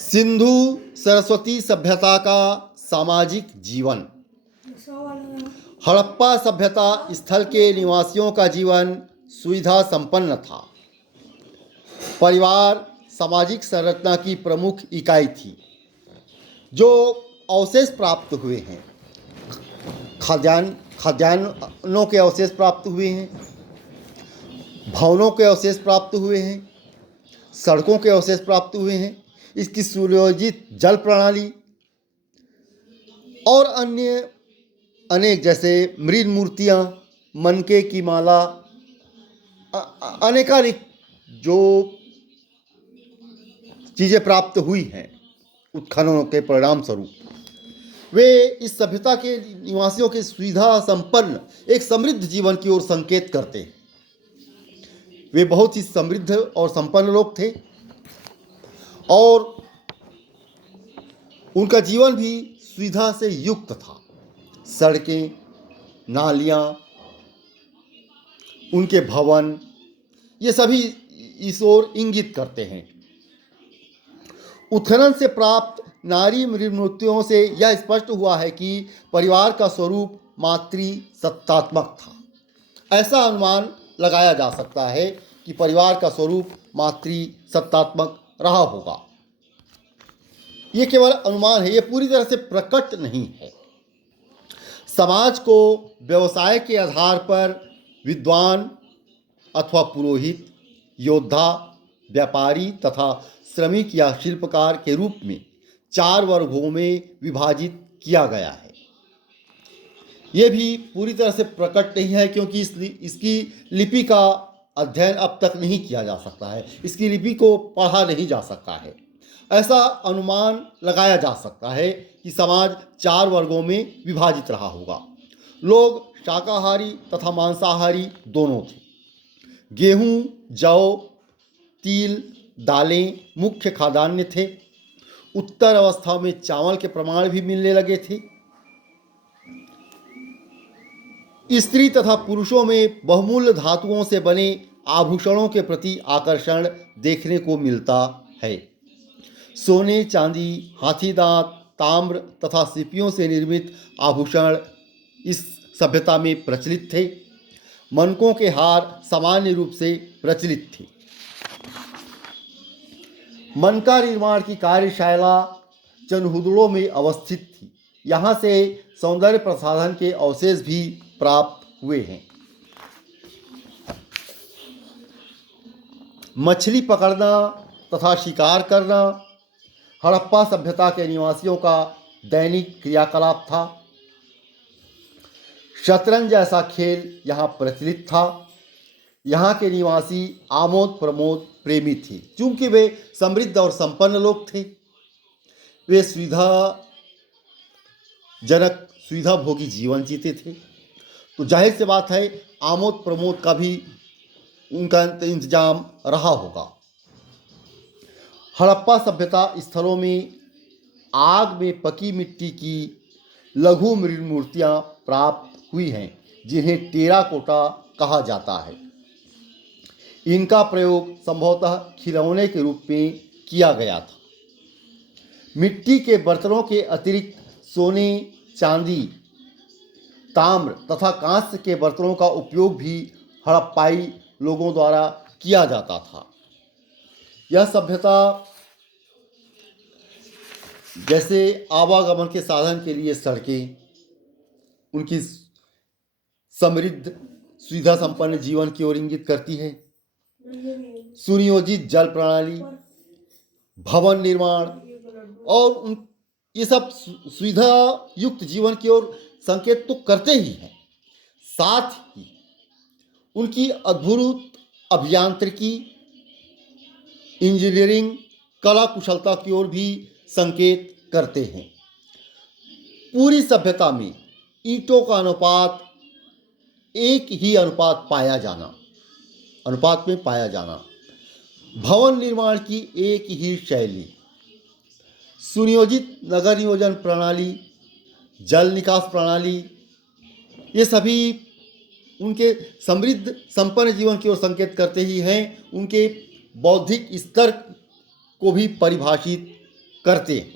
सिंधु सरस्वती सभ्यता का सामाजिक जीवन। हड़प्पा सभ्यता स्थल के निवासियों का जीवन सुविधा संपन्न था। परिवार सामाजिक संरचना की प्रमुख इकाई थी। जो अवशेष प्राप्त हुए हैं, खाद्यान्नों के अवशेष प्राप्त हुए हैं, भवनों के अवशेष प्राप्त हुए हैं, सड़कों के अवशेष प्राप्त हुए हैं, इसकी सुनियोजित जल प्रणाली और अन्य अनेक जैसे मृद मूर्तियाँ, मनके की माला, अनेकानेक जो चीज़ें प्राप्त हुई हैं उत्खननों के परिणाम स्वरूप, वे इस सभ्यता के निवासियों के सुविधा संपन्न एक समृद्ध जीवन की ओर संकेत करते हैं। वे बहुत ही समृद्ध और संपन्न लोग थे और उनका जीवन भी सुविधा से युक्त था। सड़कें, नालियाँ, उनके भवन, ये सभी इस ओर इंगित करते हैं। उत्खनन से प्राप्त नारी मृत्युओं से यह स्पष्ट हुआ है कि परिवार का स्वरूप मातृसत्तात्मक था। ऐसा अनुमान लगाया जा सकता है कि परिवार का स्वरूप मातृसत्तात्मक रहा होगा। ये केवल अनुमान है, ये पूरी तरह से प्रकट नहीं है। समाज को व्यवसाय के आधार पर विद्वान अथवा पुरोहित, योद्धा, व्यापारी तथा श्रमिक या शिल्पकार के रूप में 4 वर्गों में विभाजित किया गया है। ये भी पूरी तरह से प्रकट नहीं है क्योंकि इसकी लिपि का अध्ययन अब तक नहीं किया जा सकता है, इसकी लिपि को पढ़ा नहीं जा सकता है। ऐसा अनुमान लगाया जा सकता है कि समाज 4 वर्गों में विभाजित रहा होगा। लोग शाकाहारी तथा मांसाहारी दोनों थे। गेहूँ, जौ, तिल, दालें मुख्य खाद्यान्न थे। उत्तर अवस्था में चावल के प्रमाण भी मिलने लगे थे। स्त्री तथा पुरुषों में बहुमूल्य धातुओं से बने आभूषणों के प्रति आकर्षण देखने को मिलता है। सोने, चांदी, हाथी दांत, ताम्र तथा सीपियों से निर्मित आभूषण इस सभ्यता में प्रचलित थे। मनकों के हार सामान्य रूप से प्रचलित थे। मनका निर्माण की कार्यशाला चनहुदड़ों में अवस्थित थी। यहाँ से सौंदर्य प्रसाधन के अवशेष भी प्राप्त हुए हैं। मछली पकड़ना तथा शिकार करना हड़प्पा सभ्यता के निवासियों का दैनिक क्रियाकलाप था। शतरंज जैसा खेल यहाँ प्रचलित था। यहाँ के निवासी आमोद प्रमोद प्रेमी थे। चूंकि वे समृद्ध और संपन्न लोग थे, वे सुविधा भोगी जीवन जीते थे, तो जाहिर सी बात है आमोद प्रमोद का भी उनका इंतजाम रहा होगा। हड़प्पा सभ्यता स्थलों में आग में पकी मिट्टी की लघु मृद मूर्तियाँ प्राप्त हुई हैं, जिन्हें टेराकोटा कहा जाता है। इनका प्रयोग संभवतः खिलौने के रूप में किया गया था। मिट्टी के बर्तनों के अतिरिक्त सोने, चांदी, ताम्र तथा कांस्य के बर्तनों का उपयोग भी हड़प्पाई लोगों द्वारा किया जाता था। यह सभ्यता जैसे आवागमन के साधन के लिए सड़कें, उनकी समृद्ध सुविधा संपन्न जीवन की ओर इंगित करती है। सुनियोजित जल प्रणाली, भवन निर्माण और ये सब सुविधा युक्त जीवन की ओर संकेत तो करते ही हैं, साथ ही उनकी अद्भुत अभियांत्रिकी, इंजीनियरिंग, कला कुशलता की ओर भी संकेत करते हैं। पूरी सभ्यता में ईंटों का अनुपात एक ही अनुपात में पाया जाना, भवन निर्माण की एक ही शैली, सुनियोजित नगर नियोजन प्रणाली, जल निकास प्रणाली, ये सभी उनके समृद्ध संपन्न जीवन की ओर संकेत करते ही हैं। उनके बौद्धिक स्तर को भी परिभाषित करते हैं।